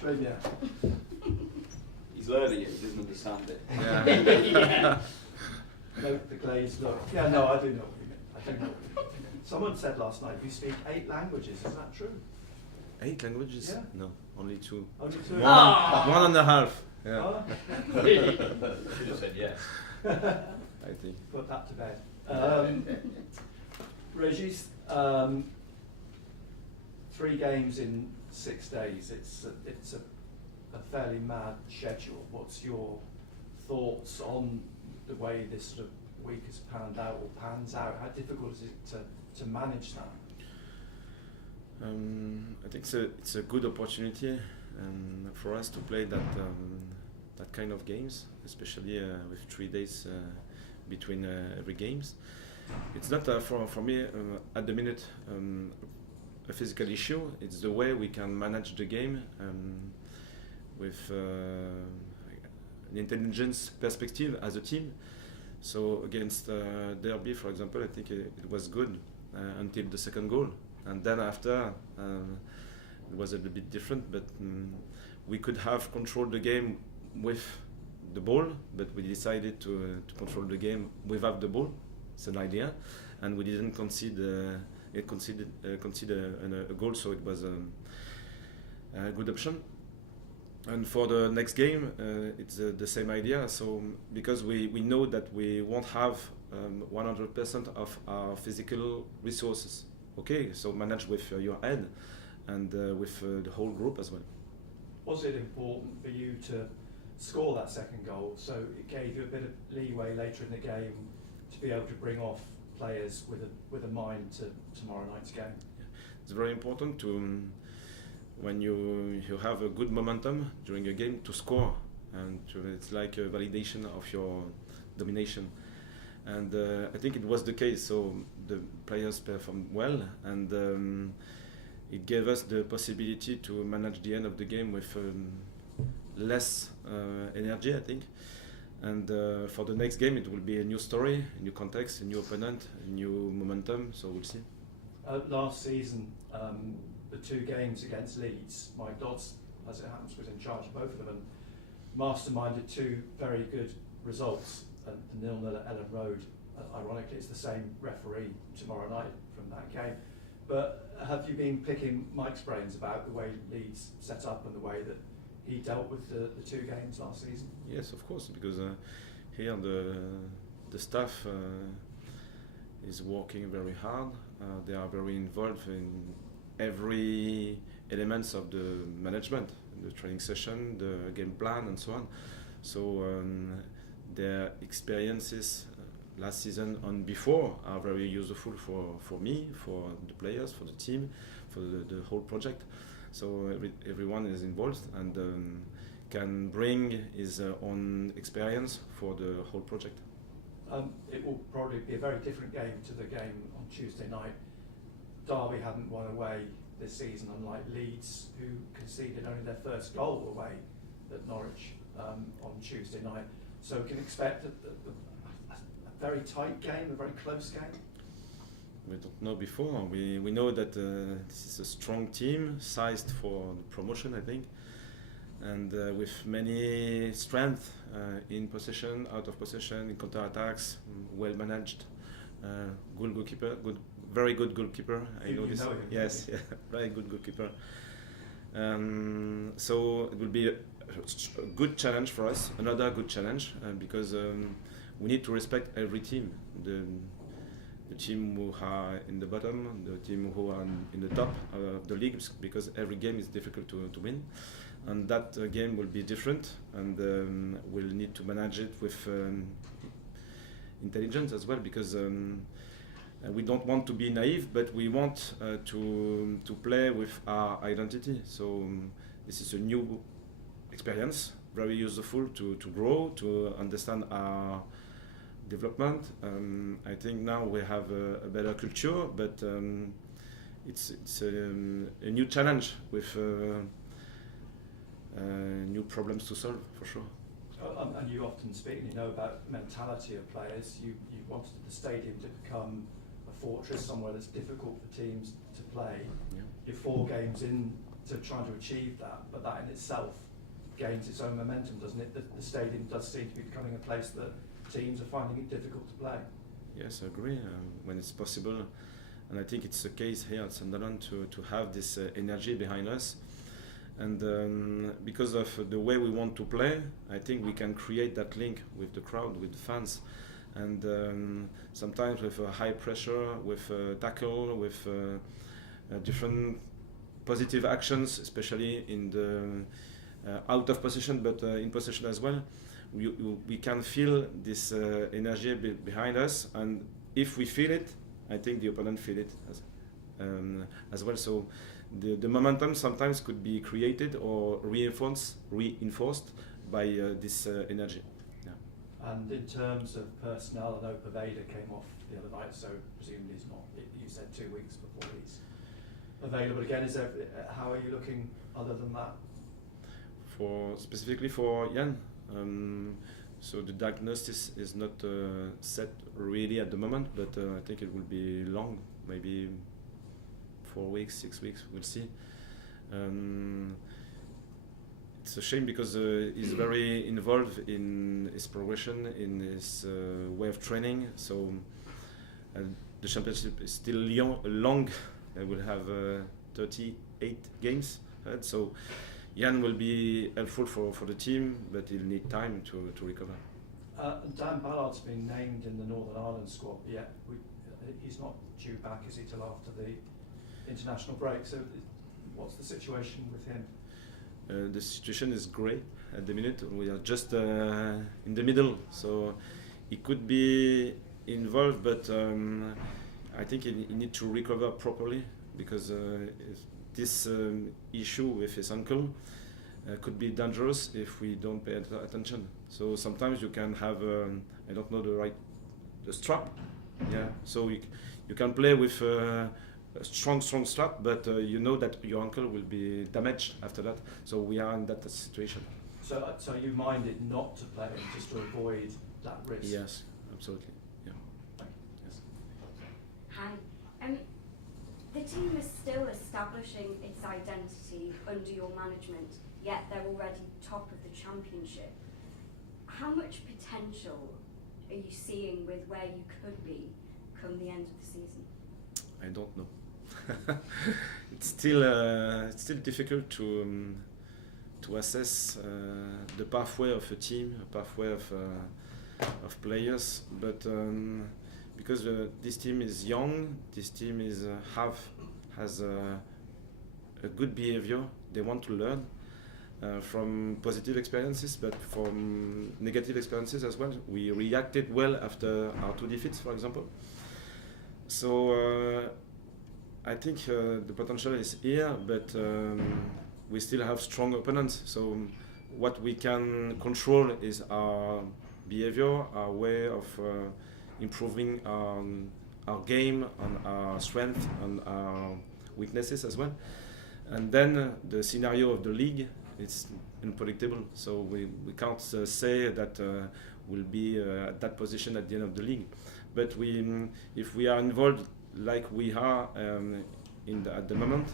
Très bien. He's learning it, he doesn't understand it. Yeah. Note the glazed look. Yeah, no, I do know what you mean. I do know what you mean. Someone said last night you speak 8 languages. Is that true? 8 languages? Yeah. No, only 2. Only 2? One and a half. Yeah. Oh. She just said yes. I think. Put that to bed. Régis, 3 games in 6 days. It's a fairly mad schedule. What's your thoughts on the way this sort of week has panned out or pans out? How difficult is it to manage that? I think it's a good opportunity for us to play that kind of games, especially with 3 days between every games. It's not for me at the minute a physical issue. It's the way we can manage the game with an intelligence perspective as a team. So against Derby, for example, I think it was good until the second goal, and then after it was a little bit different. But we could have controlled the game with the ball, but we decided to control the game without the ball. It's an idea, and we didn't concede a goal, so it was a good option. And for the next game, it's the same idea. So because we know that we won't have 100% of our physical resources. Okay, so manage with your head and with the whole group as well. Was it important for you to score that second goal, so it gave you a bit of leeway later in the game to be able to bring off players with a mind to tomorrow night's game? Yeah. It's very important to when you have a good momentum during a game to score, and it's like a validation of your domination. And I think it was the case. So the players performed well, and it gave us the possibility to manage the end of the game with less energy, I think. And for the next game, it will be a new story, a new context, a new opponent, a new momentum. So we'll see. Last season, the 2 games against Leeds, Mike Dodds, as it happens, was in charge of both of them and masterminded 2 very good results. The 0-0 at Ellen Road, ironically, it's the same referee tomorrow night from that game. But have you been picking Mike's brains about the way Leeds set up and the way that he dealt with the 2 games last season? Yes, of course, because here the staff is working very hard. They are very involved in every elements of the management, the training session, the game plan, and so on. So their experiences last season and before are very useful for me, for the players, for the team, for the whole project. So everyone is involved and can bring his own experience for the whole project. It will probably be a very different game to the game on Tuesday night. Derby hadn't won away this season, unlike Leeds, who conceded only their first goal away at Norwich on Tuesday night. So we can expect a very tight game, a very close game. We don't know before. We know that this is a strong team, sized for promotion, I think, and with many strength in possession, out of possession, in counter-attacks, well managed, good goalkeeper, very good goalkeeper. I know this. Yes, yeah, very good goalkeeper. So it will be a good challenge for us, another good challenge, because we need to respect every team. The team who are in the bottom, the team who are in the top of the league, because every game is difficult to win, and that game will be different, and we'll need to manage it with intelligence as well, because we don't want to be naive, but we want to play with our identity. So this is a new experience, very useful to grow, to understand our development. I think now we have a better culture, but it's a new challenge with new problems to solve, for sure. And you often speak, and you know about mentality of players. You wanted the stadium to become a fortress, somewhere that's difficult for teams to play. Yeah. You're 4 games in to trying to achieve that, but that in itself gains its own momentum, doesn't it? The stadium does seem to be becoming a place that teams are finding it difficult to play. Yes, I agree. When it's possible, and I think it's the case here at Sunderland to have this energy behind us. And because of the way we want to play, I think we can create that link with the crowd, with the fans. And sometimes with high pressure, with tackle, with different positive actions, especially in the out of possession, but in possession as well, we can feel this energy behind us. And if we feel it, I think the opponent feel it as well. So the momentum sometimes could be created or reinforced by this energy. Yeah. And in terms of personnel, I know Paveda came off the other night, so presumably he's not. You said 2 weeks before he's available again. How are you looking other than that? Specifically for Jan, so the diagnosis is not set really at the moment, but I think it will be long, maybe 4 weeks, 6 weeks, we'll see. It's a shame because he's very involved in his progression, in his way of training. So the championship is still long. We'll have 38 games. So Jan will be helpful for the team, but he'll need time to recover. Dan Ballard's been named in the Northern Ireland squad, yet he's not due back, is he, till after the international break? So what's the situation with him? The situation is great at the minute. We are just in the middle, so he could be involved, but I think he needs to recover properly, because this issue with his ankle could be dangerous if we don't pay attention. So sometimes you can have I don't know the strap, yeah. So you can play with a strong strap, but you know that your ankle will be damaged after that. So we are in that situation. So you minded not to play him just to avoid that risk? Yes, absolutely. Yeah. Yes. Hi. The team is still establishing its identity under your management, yet they're already top of the championship. How much potential are you seeing with where you could be come the end of the season? I don't know. It's still difficult to assess the pathway of a team, a pathway of players, but because this team is young, this team has a good behavior. They want to learn from positive experiences, but from negative experiences as well. We reacted well after our 2 defeats, for example. So I think the potential is here, but we still have strong opponents. So what we can control is our behavior, our way of improving our game, on our strength, and our weaknesses as well. And then the scenario of the league, it's unpredictable. So we can't say that we'll be at that position at the end of the league. But if we are involved like we are at the moment,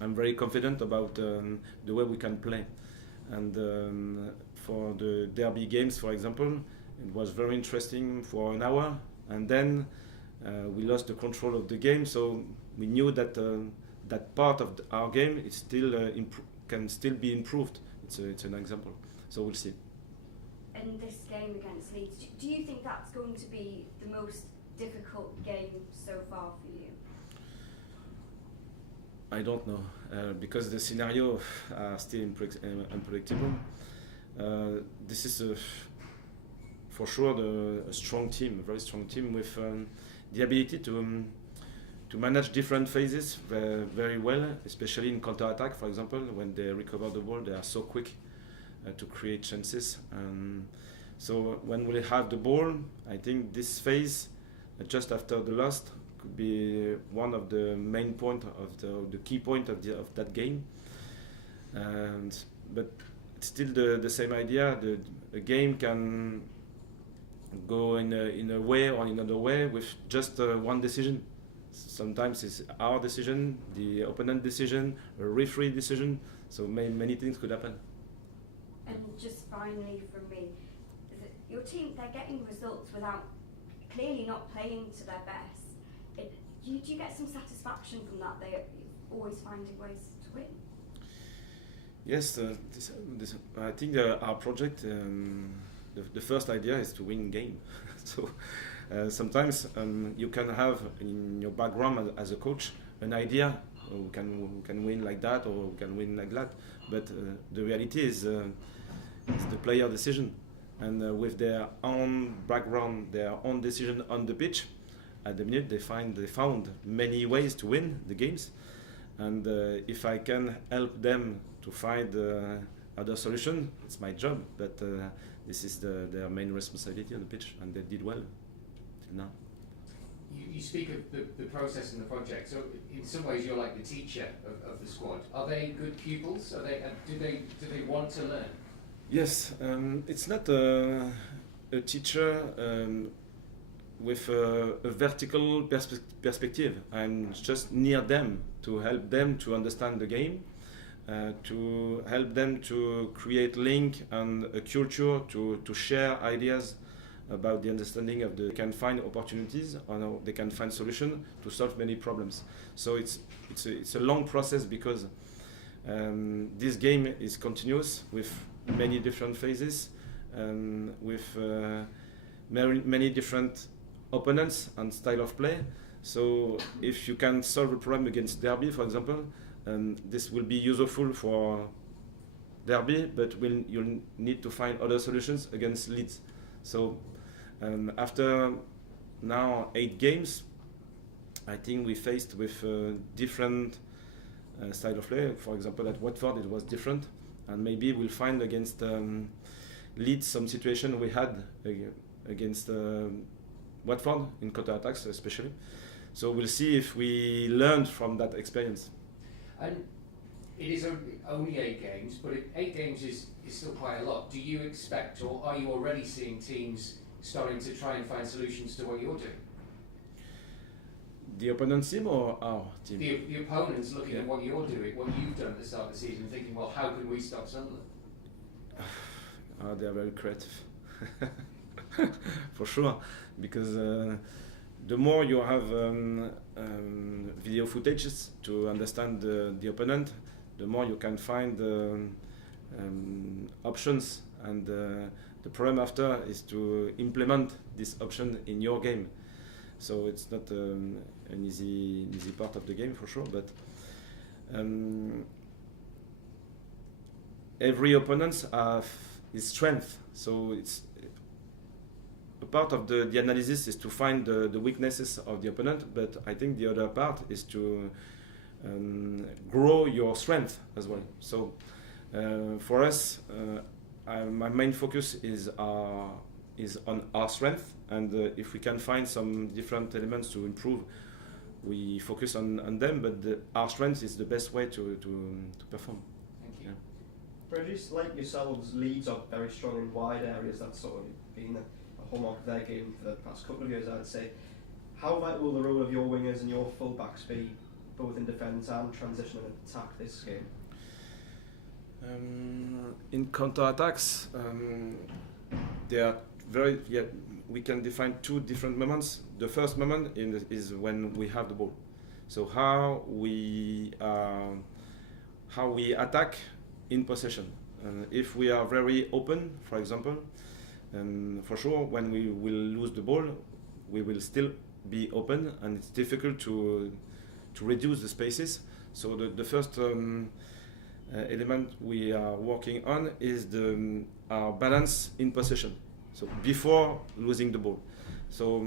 I'm very confident about the way we can play. And for the derby games, for example, it was very interesting for an hour, and then we lost the control of the game. So we knew that that part of our game is still can still be improved. It's an example. So we'll see. In this game against Leeds, do you think that's going to be the most difficult game so far for you? I don't know, because the scenario are still unpredictable. This is for sure a strong team, a very strong team with the ability to manage different phases very well, especially in counter-attack, for example. When they recover the ball, they are so quick to create chances. So when we have the ball, I think this phase, just after the loss, could be one of the main point of the key point of that game. But it's still the same idea. A game can go in a way or in another way with just one decision. Sometimes it's our decision, the opponent decision, a referee decision. So many things could happen. And just finally from me, your team, they're getting results without clearly not playing to their best. Do you get some satisfaction from that? They're always finding ways to win. Yes, I think our project, the first idea is to win game. So sometimes you can have in your background as a coach an idea, we can win like that or we can win like that, but the reality is the player decision, and with their own background, their own decision on the pitch, at the minute they found many ways to win the games, and if I can help them to find other solution, it's my job. But this is their main responsibility on the pitch, and they did well till now. You speak of the process and the project. So in some ways, you're like the teacher of the squad. Are they good pupils? Do they want to learn? Yes, it's not a teacher with a vertical perspective. I'm just near them to help them to understand the game, to help them to create link and a culture to share ideas about the understanding of they can find opportunities or they can find solutions to solve many problems. So it's a long process because this game is continuous with many different phases, with many different opponents and style of play. So if you can solve a problem against Derby, for example, this will be useful for Derby, but you'll need to find other solutions against Leeds. So after now 8 games, I think we faced with different style of play. For example, at Watford it was different, and maybe we'll find against Leeds some situation we had against Watford in counter-attacks especially. So we'll see if we learned from that experience. And it is only 8 games, but 8 games is still quite a lot. Do you expect, or are you already seeing teams starting to try and find solutions to what you're doing? The opponent's team or our team? The opponents looking at what you're doing, what you've done at the start of the season, thinking, well, how can we stop Sunderland? They are very creative. For sure, because the more you have video footages to understand the opponent, the more you can find options, and the problem after is to implement this option in your game. So it's not an easy part of the game for sure, but every opponent has his strength. So it's a part of the analysis is to find the weaknesses of the opponent, but I think the other part is to grow your strength as well. So for us, my main focus is on our strength, and if we can find some different elements to improve, we focus on them, but our strength is the best way to perform. Thank you. Yeah. Régis, like yourselves, Leeds are very strong in wide areas. That's sort of been a hallmark of their game for the past couple of years, I'd say. How vital will the role of your wingers and your fullbacks be, both in defence and transition and attack this game? In counter-attacks, we can define 2 different moments. The first moment is when we have the ball. So how we attack in possession. If we are very open, for example, for sure when we will lose the ball, we will still be open, and it's difficult to reduce the spaces. So the first element we are working on is our balance in possession. So before losing the ball, so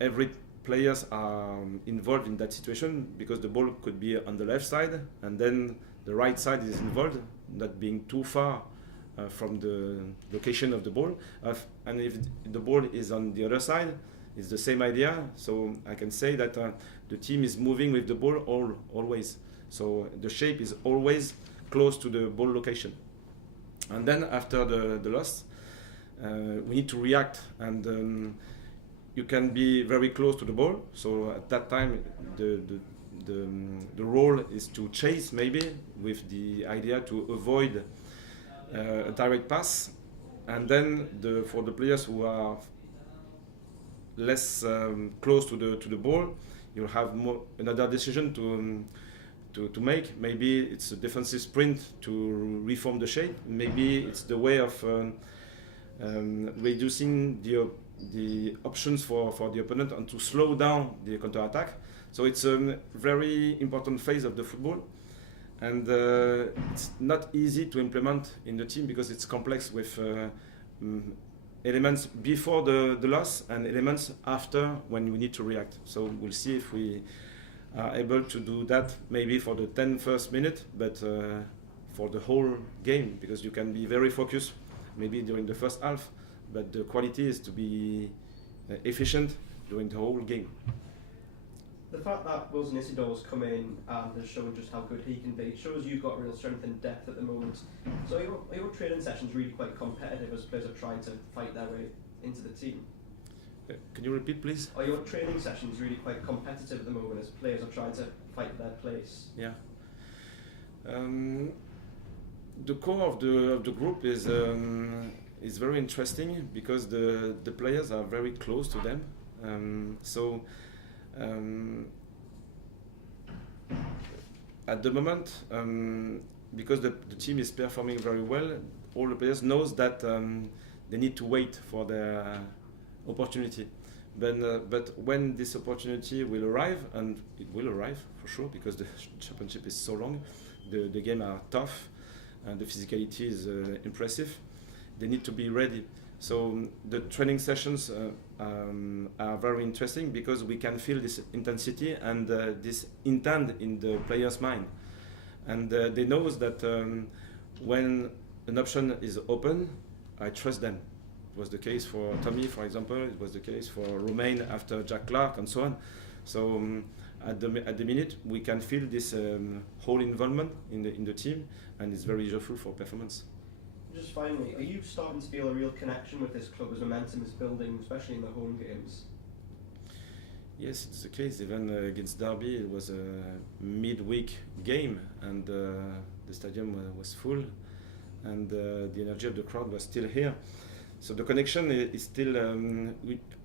every players are involved in that situation, because the ball could be on the left side and then the right side is involved, not being too far from the location of the ball. And if the ball is on the other side, it's the same idea. So I can say that the team is moving with the ball always. So the shape is always close to the ball location. And then after the loss, we need to react, and you can be very close to the ball. So at that time, the role is to chase, maybe with the idea to avoid a direct pass, and then for the players who are less close to the ball, you'll have another decision to make. Maybe it's a defensive sprint to reform the shape. Maybe it's the way of reducing the options for the opponent and to slow down the counter-attack. So it's a very important phase of the football, and it's not easy to implement in the team because it's complex with elements before the loss and elements after when we need to react. So we'll see if we are able to do that maybe for the 10 first minute, but for the whole game, because you can be very focused maybe during the first half, but the quality is to be efficient during the whole game. The fact that Wilson Isidore's come in and has shown just how good he can be shows you've got real strength and depth at the moment. So are your training sessions really quite competitive as players are trying to fight their way into the team? Can you repeat, please? Are your training sessions really quite competitive at the moment as players are trying to fight their place? Yeah. The core of the group is very interesting because the players are very close to them. At the moment, because the team is performing very well, all the players knows that they need to wait for their opportunity. But when this opportunity will arrive, and it will arrive for sure, because the championship is so long, the game are tough, and the physicality is impressive, they need to be ready. So the training sessions are very interesting because we can feel this intensity and this intent in the player's mind. And they know that when an option is open, I trust them. It was the case for Tommy, for example. It was the case for Romain after Jack Clark and so on. So at the minute, we can feel this whole involvement in the team, and it's very useful for performance. Just finally, are you starting to feel a real connection with this club as momentum is building, especially in the home games? Yes, it's the case. Even against Derby, it was a midweek game, and the stadium was full, and the energy of the crowd was still here. So the connection is still,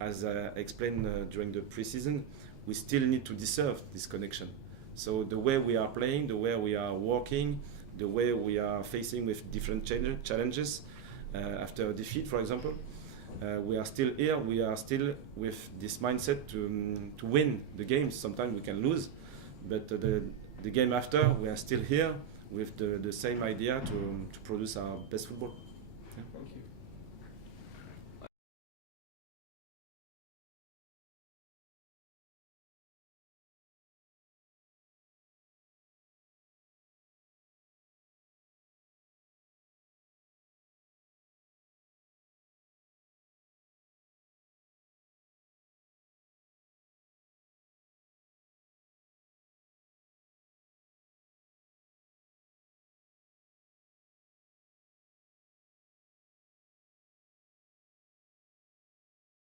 as I explained during the pre-season, we still need to deserve this connection. So the way we are playing, the way we are working, the way we are facing with different challenges after a defeat, for example, we are still here. We are still with this mindset to win the games. Sometimes we can lose, but the game after, we are still here with the same idea to produce our best football. Thank you.